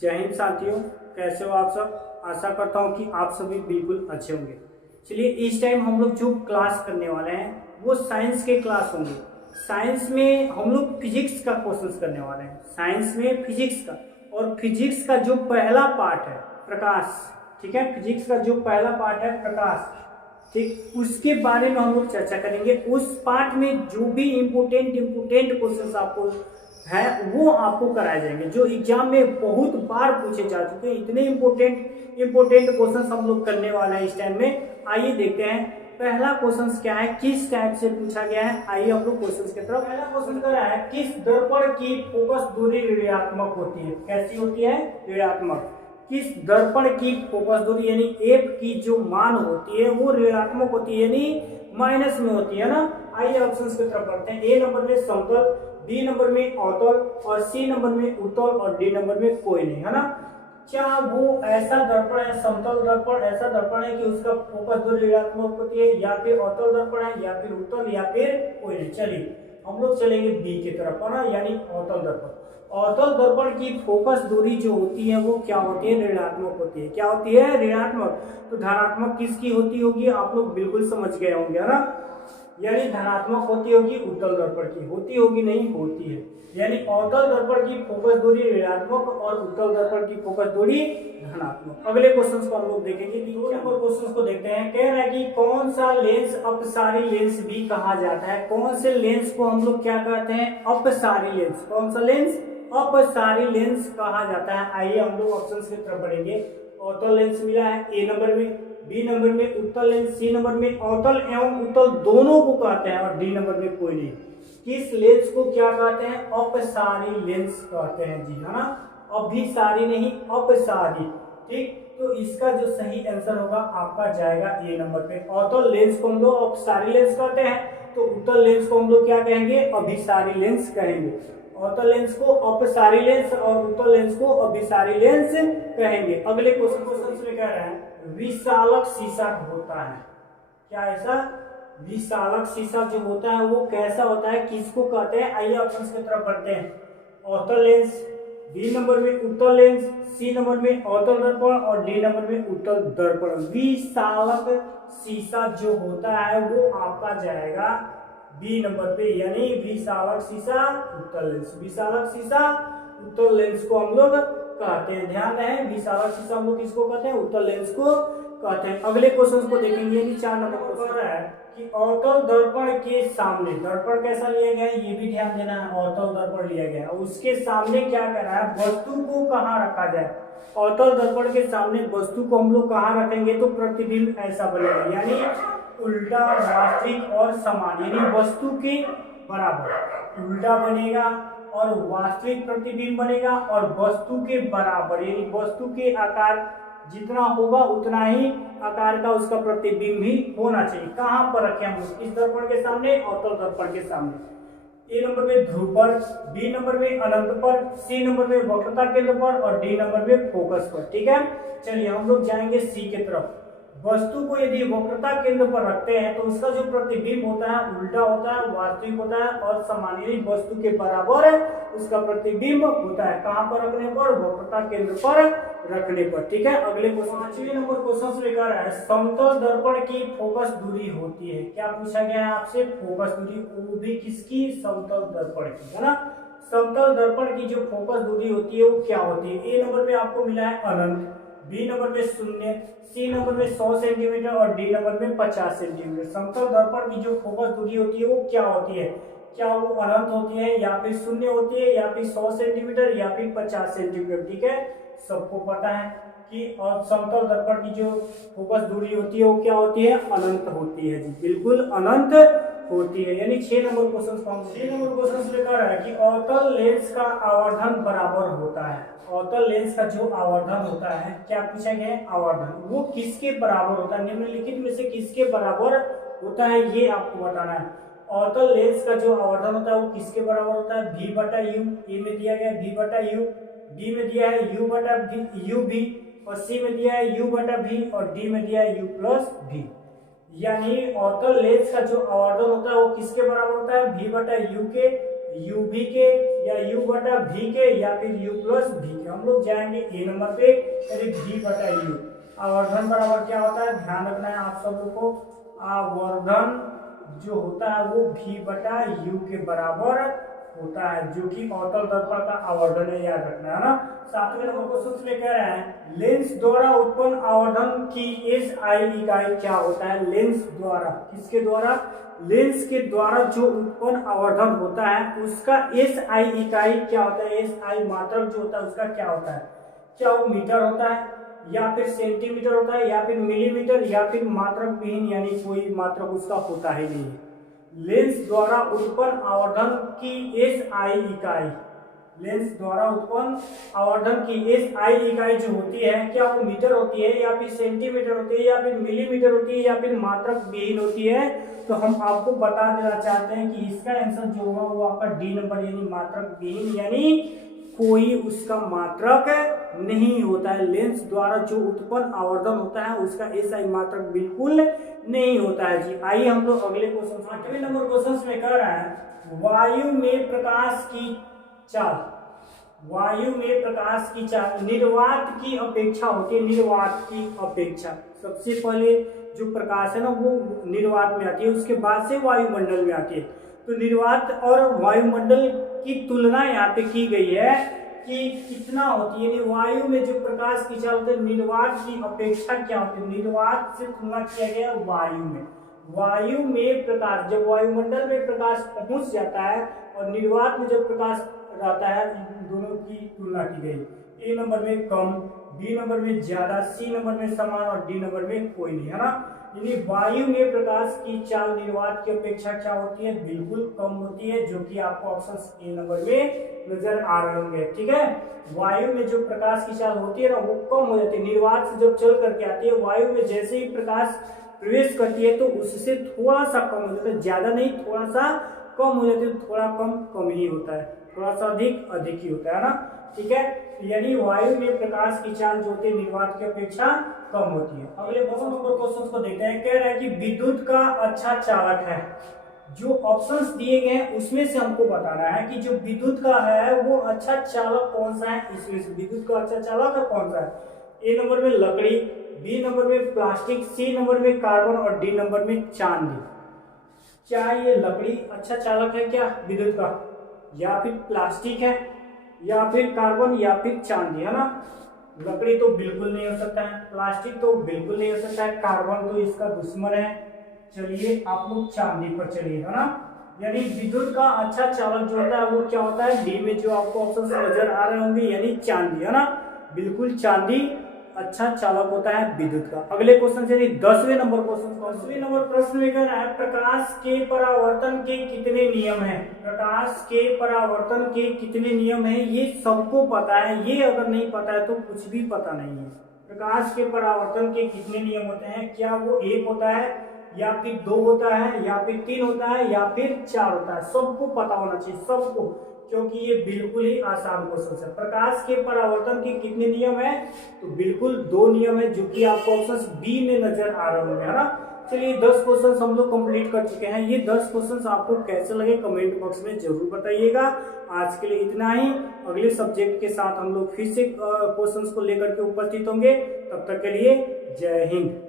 जय हिंद साथियों, कैसे हो आप सब। आशा करता हूँ कि आप सभी बिल्कुल अच्छे होंगे। चलिए, इस टाइम हम लोग जो क्लास करने वाले हैं वो साइंस के क्लास होंगे। साइंस में हम लोग फिजिक्स का क्वेश्चंस करने वाले हैं। साइंस में फिजिक्स का, और फिजिक्स का जो पहला पार्ट है प्रकाश, ठीक है, फिजिक्स का जो पहला पार्ट है प्रकाश, ठीक, उसके बारे में हम लोग चर्चा करेंगे। उस पार्ट में जो भी इम्पोर्टेंट क्वेश्चंस आपको है वो आपको कराए जाएंगे, जो एग्जाम में बहुत बार पूछे जा चुके हैं। इतने इम्पोर्टेंट क्वेश्चंस हम लोग करने वाले हैं इस टाइम में। आइए देखते हैं पहला क्वेश्चन क्या है, किस टाइप से पूछा गया है। आइए हम लोग क्वेश्चन की तरफ। पहला क्वेश्चन कर रहा है, किस दर्पण की फोकस दूरी ऋणात्मक होती है। कैसी होती है? ऋणात्मक। किस दर्पण की फोकस दूरी यानी एफ की जो मान होती है वो ऋणात्मक होती है, यानी माइनस में होती है ना। आइए ऑप्शंस की तरफ बढ़ते हैं। ए नंबर में समतल, बी नंबर में अवतल, और सी नंबर में उत्तल, और डी नंबर में कोई नहीं, है ना। क्या वो ऐसा दर्पण है, समतल दर्पण ऐसा दर्पण है कि उसका फोकस दूरी ऋणात्मक होती है, या फिर अवतल दर्पण है, या फिर उत्तल, या फिर कोई नहीं। चलिए हम लोग चलेंगे बी की तरफ, है ना, यानी अवतल दर्पण। अवतल दर्पण की फोकस दूरी जो होती है वो क्या होती है? ऋणात्मक होती है। क्या होती है? ऋणात्मक। तो धनात्मक किसकी होती होगी? आप लोग बिल्कुल समझ गए होंगे, है ना। यानी धनात्मक होती होगी उत्तल दर्पण की, होती होगी नहीं, होती है। यानी अवतल दर्पण की फोकस दूरी ऋणात्मक और उत्तल दर्पण की फोकस दूरी धनात्मक। अगले क्वेश्चन को हम लोग देखेंगे। दो नंबर क्वेश्चन को देखते हैं। कह रहा है कि कौन सा लेंस अपसारी लेंस भी कहा जाता है। कौन से लेंस को हम लोग क्या कहते हैं? अपसारी लेंस। कौन सा लेंस? अपसारी लेंस कहा जाता है। आइए हम लोग ऑप्शन की तरफ बढ़ेंगे। अवतल लेंस मिला है ए नंबर में, बी नंबर में उत्तल लेंस, सी नंबर में अवतल एवं उत्तल दोनों को कहते हैं, और डी नंबर में कोई नहीं। किस लेंस को क्या कहते हैं? अपसारी लेंस कहते हैं जी, है ना। अभिसारी नहीं, अपसारी। ठीक, तो इसका जो सही आंसर होगा आपका जाएगा ए नंबर पे। अवतल लेंस को हम लोग अपसारी लेंस कहते हैं, तो उत्तल लेंस को हम लोग क्या कहेंगे? अभिसारी लेंस कहेंगे। अवतल लेंस को अपसारी लेंस और उत्तल लेंस को अभिसारी लेंस कहेंगे। अगले क्वेश्चन में कह रहे हैं, विशालक शीशा होता है क्या? ऐसा विशालक शीशा जो होता है वो कैसा होता है, किसको कहते हैं? आइए ऑप्शन की तरफ बढ़ते हैं। अवतल लेंस, बी नंबर में उत्तल लेंस, सी नंबर में अवतल दर्पण, और डी नंबर में उत्तल दर्पण। विशालक शीशा जो होता है वो आपका जाएगा बी नंबर पे, यानी विशालक शीशा उत्तल लेंस। विशालक शीशा उत्तल लेंस को हम लोग कहते हैं। ध्यान रहे, विशालक शीशा हम लोग किसको कहते हैं? उत्तल लेंस को कहते हैं। अगले क्वेश्चन को देखेंगे। यानी 4 नंबर क्वेश्चन रहा है कि अवतल दर्पण के सामने, दर्पण कैसा लिया गया है ये भी ध्यान देना है। अवतल दर्पण लिया गया है, उसके सामने क्या कर रहा है? वस्तु को कहाँ रखा जाए? अवतल दर्पण के सामने वस्तु को हम लोग कहाँ रखेंगे तो प्रतिबिंब ऐसा बनेगा, यानी उल्टा, वास्तविक और समान, यानी वस्तु के बराबर उल्टा बनेगा, और वास्तविक प्रतिबिंब बनेगा, और वस्तु के बराबर, यानी वस्तु के आकार जितना होगा उतना ही आकार का उसका प्रतिबिंब भी होना चाहिए। कहाँ पर रखें हम लोग? इस दर्पण के सामने, अवतल दर्पण के सामने। ए नंबर में ध्रुव पर, बी नंबर में अनंत पर, सी नंबर में वक्रता केंद्र पर, और डी नंबर में फोकस पर। ठीक है, चलिए हम लोग जाएंगे सी के तरफ। वस्तु को यदि वक्रता केंद्र पर रखते हैं तो उसका जो प्रतिबिंब होता है उल्टा होता है, वास्तविक होता है, और समानीय वस्तु के बराबर उसका प्रतिबिंब होता है। कहां पर रखने पर? वक्रता केंद्र पर रखने पर। ठीक है, अगले क्वेश्चन 5वें नंबर क्वेश्चन लेकर है, समतल दर्पण की फोकस दूरी होती है। क्या पूछा गया है आपसे? फोकस दूरी, वो भी किसकी? समतल दर्पण की, है ना। समतल दर्पण की जो फोकस दूरी होती है वो क्या होती है? ए नंबर में आपको मिला है अनंत, बी नंबर में 0, सी नंबर में 100 सेंटीमीटर, और डी नंबर में 50 सेंटीमीटर। समतल दर्पण की जो फोकस दूरी होती है वो क्या होती है? क्या वो अनंत होती है, या फिर 0 होती है, या फिर 100 सेंटीमीटर, या फिर 50 सेंटीमीटर? ठीक है, सबको पता है कि और समतल दर्पण की जो फोकस दूरी होती है वो क्या होती है? अनंत होती है जी, बिल्कुल अनंत होती है। यानी 6 नंबर क्वेश्चन को हम 6 नंबर क्वेश्चन लेकर है कि अवतल लेंस का आवर्धन बराबर होता है। अवतल लेंस का जो आवर्धन होता है, क्या पूछा गया है? आवर्धन वो किसके बराबर होता है? निम्नलिखित में से किसके बराबर होता है ये आपको बताना है। अवतल लेंस का जो आवर्धन होता है वो किसके बराबर होता है? v बटा यू। ए में दिया गया v बटा यू, बी में दिया है u बटा यू भी, और सी में दिया है u बटा v, और डी में दिया है u प्लस v। यानी अवतल लेंस का जो आवर्धन होता है वो किसके बराबर होता है? v बटा यू के, u भी के, या यू बटा वी के या फिर यू प्लस वी के। हम लोग जाएंगे ए नंबर पे, यानी वी बटा यू। आवर्धन बराबर क्या होता है, ध्यान रखना है आप सब लोग को, आवर्धन जो होता है वो वी बटा यू के बराबर होता है, जो कि अवतल दर्पण का आवर्धन है, याद रखना है ना। 7वें नंबर क्वेश्चन में कह रहे हैं लेंस द्वारा उत्पन्न आवर्धन की एसआई इकाई क्या होता है। लेंस द्वारा, किसके द्वारा, लेंस के द्वारा जो उत्पन्न आवर्धन होता है उसका एसआई इकाई क्या होता है, एसआई मात्रक जो होता है उसका क्या होता है। क्या वो मीटर होता है या फिर सेंटीमीटर होता है या फिर मिलीमीटर या फिर मात्रक विहीन, यानी कोई मात्रक उसका होता ही नहीं। लेंस द्वारा उत्पन्न आवर्धन की एसआई इकाई, लेंस द्वारा उत्पन्न आवर्धन की एसआई इकाई जो होती है, क्या वो मीटर होती है या फिर सेंटीमीटर होती है या फिर मिलीमीटर होती है या फिर मात्रक विहीन होती है। तो हम आपको बता देना चाहते हैं कि इसका आंसर जो होगा वो आपका डी नंबर, यानी मात्रक विहीन, यानी कोई उसका मात्रक नहीं होता है। लेंस द्वारा जो उत्पन्न आवर्धन होता है उसका एसआई मात्रक बिल्कुल नहीं होता है जी। आइए हम लोग अगले क्वेश्चन, 8वें नंबर क्वेश्चन में कह रहा है वायु में प्रकाश की चाल, वायु में प्रकाश की चाल निर्वात की अपेक्षा होती है, निर्वात की अपेक्षा। सबसे पहले जो प्रकाश है ना वो निर्वात में आती है, उसके बाद से वायुमंडल में आती है। तो निर्वात और वायुमंडल की तुलना यहाँ पे की गई है कि कितना होती है, यानी वायु में जो प्रकाश की चाल होती है निर्वात की अपेक्षा क्या होती है, निर्वात से तुलना किया गया वायु में। वायु में प्रकाश, जब वायुमंडल में प्रकाश पहुंच जाता है और निर्वात में जब प्रकाश रहता है, इन दोनों की तुलना की गई। ए नंबर में कम, बी नंबर में ज्यादा, सी नंबर में समान और डी नंबर में कोई नहीं, है ना। यानी वायु में प्रकाश की चाल निर्वात की अपेक्षा क्या होती है, बिल्कुल कम होती है, जो कि आपको ऑप्शन ए नंबर में नजर आ रहे होंगे। ठीक है, वायु में जो प्रकाश की चाल होती है ना वो कम हो जाती है, निर्वात से जब चल करके आती है, वायु में जैसे ही प्रकाश प्रवेश करती है तो उससे थोड़ा सा कम हो जाता है, ज्यादा नहीं थोड़ा सा कम हो जाती है, थोड़ा कम ही होता है, थोड़ा सा अधिक ही होता है ना। ठीक है, यानी वायु में प्रकाश की चाल जो होती है निर्वात की अपेक्षा कम होती है। अगले नंबर क्वेश्चन को देखते हैं, कह रहा है कि विद्युत का अच्छा चालक है। जो ऑप्शंस दिए गए हैं उसमें से हमको बताना है कि जो विद्युत का है वो अच्छा चालक कौन सा है, इसमें से विद्युत का अच्छा चालक कौन सा है। ए नंबर में लकड़ी, बी नंबर में प्लास्टिक, सी नंबर में कार्बन और डी नंबर में चांदी। क्या ये लकड़ी अच्छा चालक है क्या विद्युत का, या फिर प्लास्टिक है, या फिर कार्बन, या फिर चांदी, है ना। लकड़ी तो बिल्कुल नहीं हो सकता है, प्लास्टिक तो बिल्कुल नहीं हो सकता है, कार्बन तो इसका दुश्मन है। चलिए आप लोग चांदी पर चलिए, है ना। यानी विद्युत का अच्छा चालक जो होता है वो क्या होता है, डी में जो आपको ऑप्शन नजर आ रहे होंगे, यानी चांदी, है ना। बिल्कुल चांदी अच्छा चालक होता है विद्युत का। अगले क्वेश्चन से 10वें नंबर क्वेश्चन, 10वें नंबर प्रश्न में कह रहा है प्रकाश के परावर्तन के कितने नियम हैं। प्रकाश के परावर्तन के कितने नियम हैं ये सबको पता है, ये अगर नहीं पता है तो कुछ भी पता नहीं है। प्रकाश के परावर्तन के कितने नियम होते हैं, क्या वो 1 होता है या फिर 2 होता है या फिर 3 होता है या फिर 4 होता है, सबको पता होना चाहिए सबको, क्योंकि ये बिल्कुल ही आसान क्वेश्चन है। प्रकाश के परावर्तन के कितने नियम है, तो बिल्कुल 2 नियम है, जो कि आपको ऑप्शन बी में नजर आ रहे होंगे, है ना। चलिए 10 क्वेश्चन हम लोग कंप्लीट कर चुके हैं। ये 10 क्वेश्चन आपको कैसे लगे कमेंट बॉक्स में जरूर बताइएगा। आज के लिए इतना ही, अगले सब्जेक्ट के साथ हम लोग फिर से क्वेश्चन को लेकर के उपस्थित होंगे। तब तक के लिए जय हिंद।